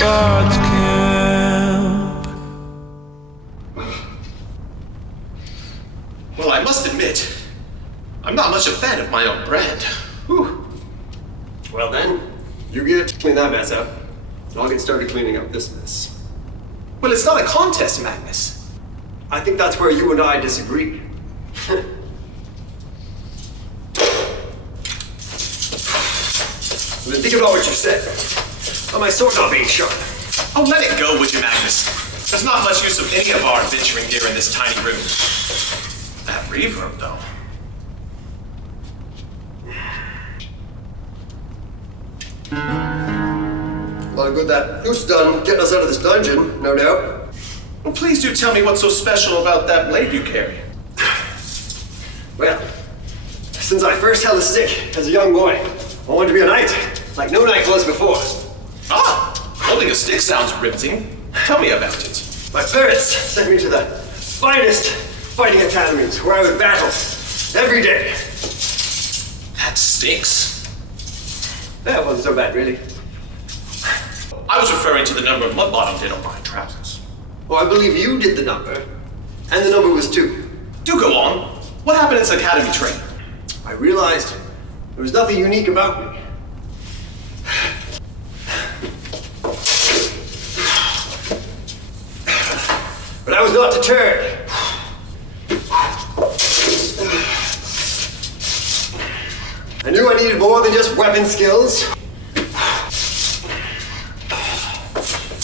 Bards camp. Well, I must admit, I'm not much a fan of my own brand. Whew. Well then, you get to clean that mess up, and I'll get started cleaning up this mess. Well, it's not a contest, Magnus. I think that's where you and I disagree. Then think about what you said. About my sword not being sharp. Oh, let it go, would you, Magnus? There's not much use of any of our adventuring gear in this tiny room. That reverb, though. A lot of good that loot's done getting us out of this dungeon, no doubt. Well, please do tell me what's so special about that blade you carry. Well, since I first held a stick as a young boy, I wanted to be a knight, like no knight was before. Ah, holding a stick sounds riveting. Tell me about it. My parents sent me to the finest fighting academies where I would battle every day. That stinks. That wasn't so bad, really. I was referring to the number Mudbottom did on my trousers. Well, I believe you did the number, and the number was 2. Do go on. What happened as academy training? I realized there was nothing unique about me. But I was not deterred. I knew I needed more than just weapon skills.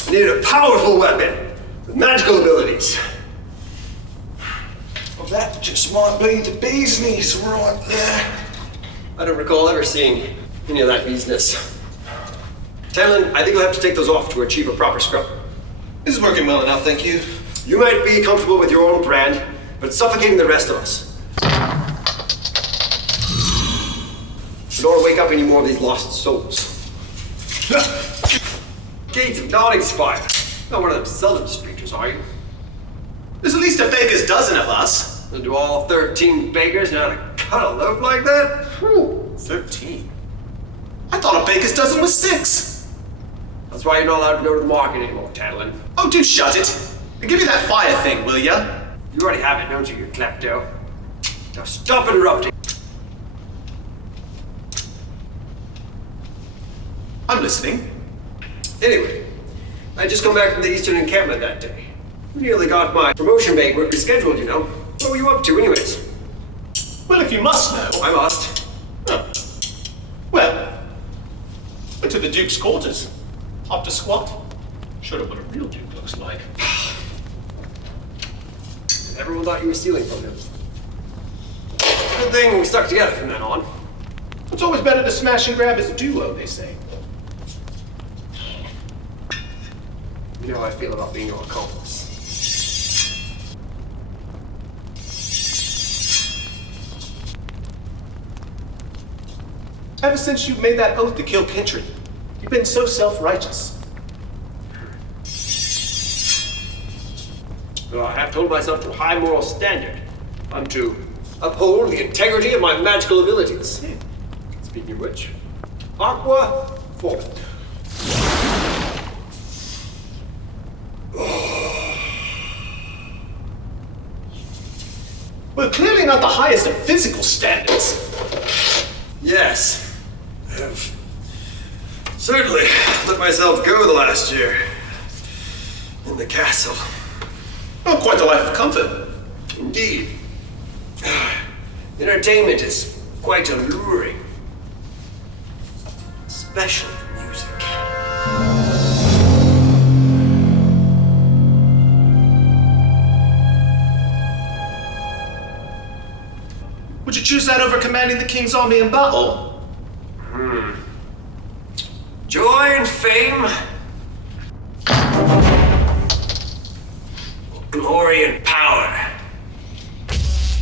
I needed a powerful weapon with magical abilities. Well, that just might be the bee's knees right there. I don't recall ever seeing any of that business. Tanellan, I think you'll have to take those off to achieve a proper scrub. This is working well enough, thank you. You might be comfortable with your own brand, but it's suffocating the rest of us. We don't want to wake up any more of these lost souls. Gates of Dawning Spire. Not one of them seldom streakers, are you? There's at least a baker's dozen of us. And do all 13 bakers know how to cut a loaf like that? Whew, 13. I thought a baker's dozen was 6. That's why you're not allowed to go to the market anymore, Tanellan. Oh, do shut it. And give me that fire thing, will ya? You already have it, don't you, you klepto? Now stop interrupting. I'm listening. Anyway, I just come back from the Eastern encampment that day. Nearly got my promotion banquet rescheduled, you know. What were you up to, anyways? Well, if you must know. I must. Oh. Well, went to the Duke's quarters. Hopped a squat. Showed up what a real Duke looks like. Everyone thought you were stealing from him. Good thing we stuck together from then on. It's always better to smash and grab as a duo, they say. You know how I feel about being your accomplice. Ever since you made that oath to kill Kentry, you've been so self-righteous. Well, I have told myself to a high moral standard. I'm to uphold the integrity of my magical abilities. Speaking of which, Aqua Forward. Well, clearly not the highest of physical standards. Yes. I have certainly let myself go the last year in the castle. Oh, quite a life of comfort. Indeed. Entertainment is quite alluring. Especially the music. Would you choose that over commanding the king's army in battle? Joy and fame. Glory and power.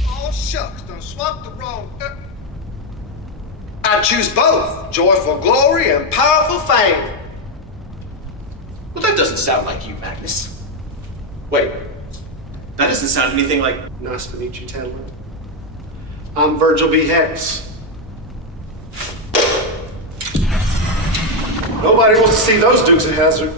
Oh, shucks, done swapped the wrong. I choose both. Joyful glory and powerful fame. Well, that doesn't sound like you, Magnus. Wait, that doesn't sound anything like... Nice to meet you, Tanellan. I'm Virgil B. Hex. Nobody wants to see those Dukes of Hazzard.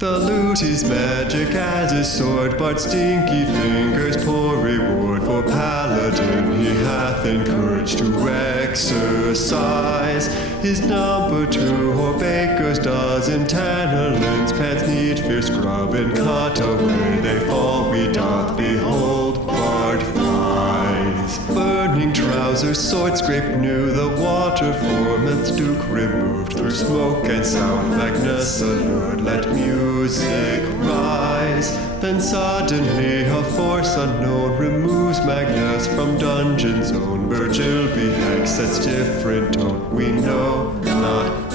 The lute is magic as his sword, but stinky fingers poor reward for paladin. He hath encouraged to exercise his number 2 or baker's dozen. Tanellan's pants need fierce scrub and cut away. They fall, we doth behold bard thighs. Burning trousers, sword scraped new, the water formeth Duke removed. Through smoke and sound Magnus allured, let music rise. Then suddenly a force unknown removes Magnus from dungeon zone. Virgil be hexed, that's different tone. We know not